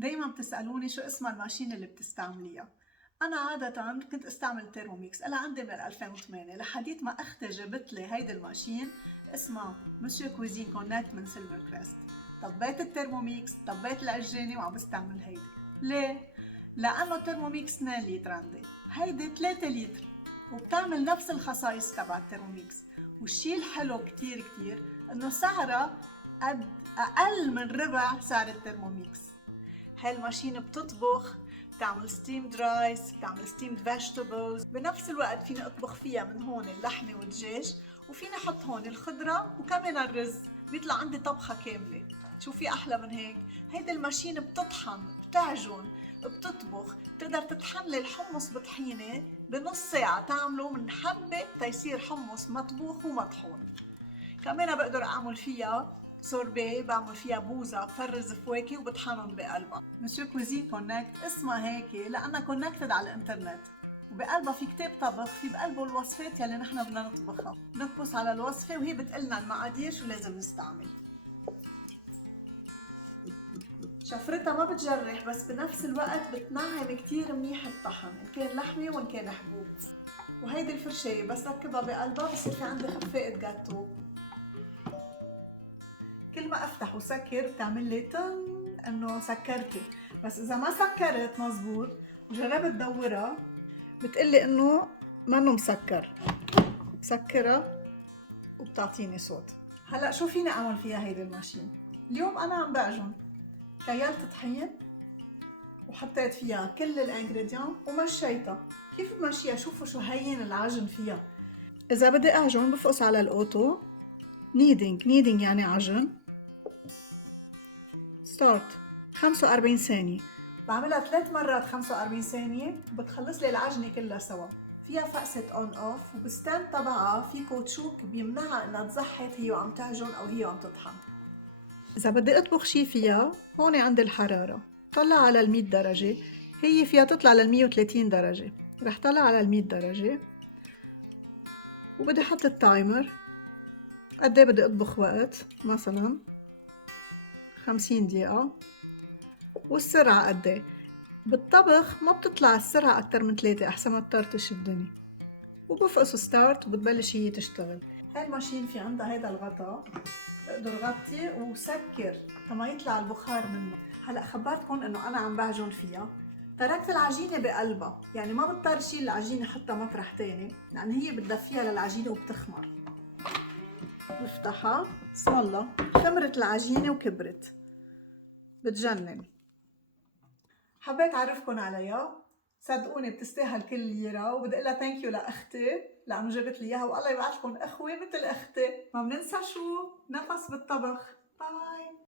دايما بتسألوني شو اسمها الماشين اللي بتستعمليها. أنا عادة كنت استعمل تيرموميكس، أنا عندي من 2008 لحديت ما أختي جابت لي هيدي الماشين اسمها مسيو كويزين كونكت من سيلفر كريست. طبيت التيرموميكس، طبيت العجانة وعم بستعمل هيدي. ليه؟ لأنه التيرموميكس 2 لتر عندي، هيدي 3 لتر وبتعمل نفس الخصائص تبع التيرموميكس. والشي الحلو كتير إنه سعرها أقل من ربع سعر التيرموميكس. هاي الماشين بتطبخ، بتعمل ستيمد رايس، بتعمل ستيمد فيجيتابلز، بنفس الوقت فيني اطبخ فيها من هون اللحمه والدجاج، وفيني احط هون الخضره وكمان الرز، بيطلع عندي طبخه كامله. شو في احلى من هيك؟ هيدي الماشين بتطحن، بتعجن، بتطبخ، بتقدر تطحن لي الحمص بطحينه بنص ساعه، تعمله من حبه تيصير حمص مطبوخ ومطحون. كمان بقدر اعمل فيها سوربي، بعمل فيها بوزة، بفرز فواكه وبطحنهم بقلبها. مسيو كوزين كونكت اسمها هيك لأنها كونكتد على الانترنت، وبقلبها في كتاب طبخ، في بقلبه الوصفات يلي نحن بدنا نطبخها، نكبس على الوصفة وهي بتقلنا المقادير شو لازم نستعمل. شفرتها ما بتجرح، بس بنفس الوقت بتنعم كتير منيح الطحن، إن كان لحمة وإن كان حبوب. وهيدي الفرشاية بس ركبها بقلبها بصير في عندي خفاقة جاتو. كل ما افتح وسكر بتعمل لي تن انه سكرتي، بس اذا ما سكرت مزبوط وجربت دورها بتقلي انه منه مسكر، بسكرها وبتعطيني صوت. هلا شو فيني اعمل فيها هيدي الماشين؟ اليوم انا عم بعجن، كيلت طحين وحطيت فيها كل الانجريديون ومشيتها. كيف بمشيها؟ شوفوا شو هين العجن فيها. اذا بدي اعجن بفقص على الاوتو، نيدنج يعني عجن، ستارت 45 ثانية، بعملها 3 مرات 45 ثانية وبتخلص لي العجنة كلها سوا. فيها فقسة اون اوف، وبستاند تبعها في كوتشوك بيمنعها انها تزحت هي وعم تعجن او هي وعم تطحن. اذا بدي اطبخ شي فيها، هون عند الحرارة طلع على 100 درجة، هي فيها تطلع لل 130 درجة، رح طلع على 100 درجة وبدي احط التايمر قد ايه بدي اطبخ وقت، مثلا 50 دقيقة. والسرعة قد ايه؟ بالطبخ ما بتطلع السرعة أكتر من 3 أحسن ما تطرطش الدنيا. وبفقس ستارت وبتبلش هي تشتغل. هاي الماشين في عندها هيدا الغطاء، بقدر غطي وسكر تما يطلع البخار منه. هلا خبرتكم انه انا عم بعجن فيها، تركت العجينة بقلبها، يعني ما بضطر شيل العجينة حتى مطرح تاني، لأن هي بتدفيها للعجينة وبتخمر. بفتحها، بسم الله، خمرت العجينة وكبرت، بتجنن. حبيت اعرفكم عليها، صدقوني بتستاهل كل ليرة، وبدي اقول لها ثانك يو لاختي لانه جابت لي اياها، والله يبعث لكم اخوه مثل اختي. ما بننسى شو نفس بالطبخ. باي.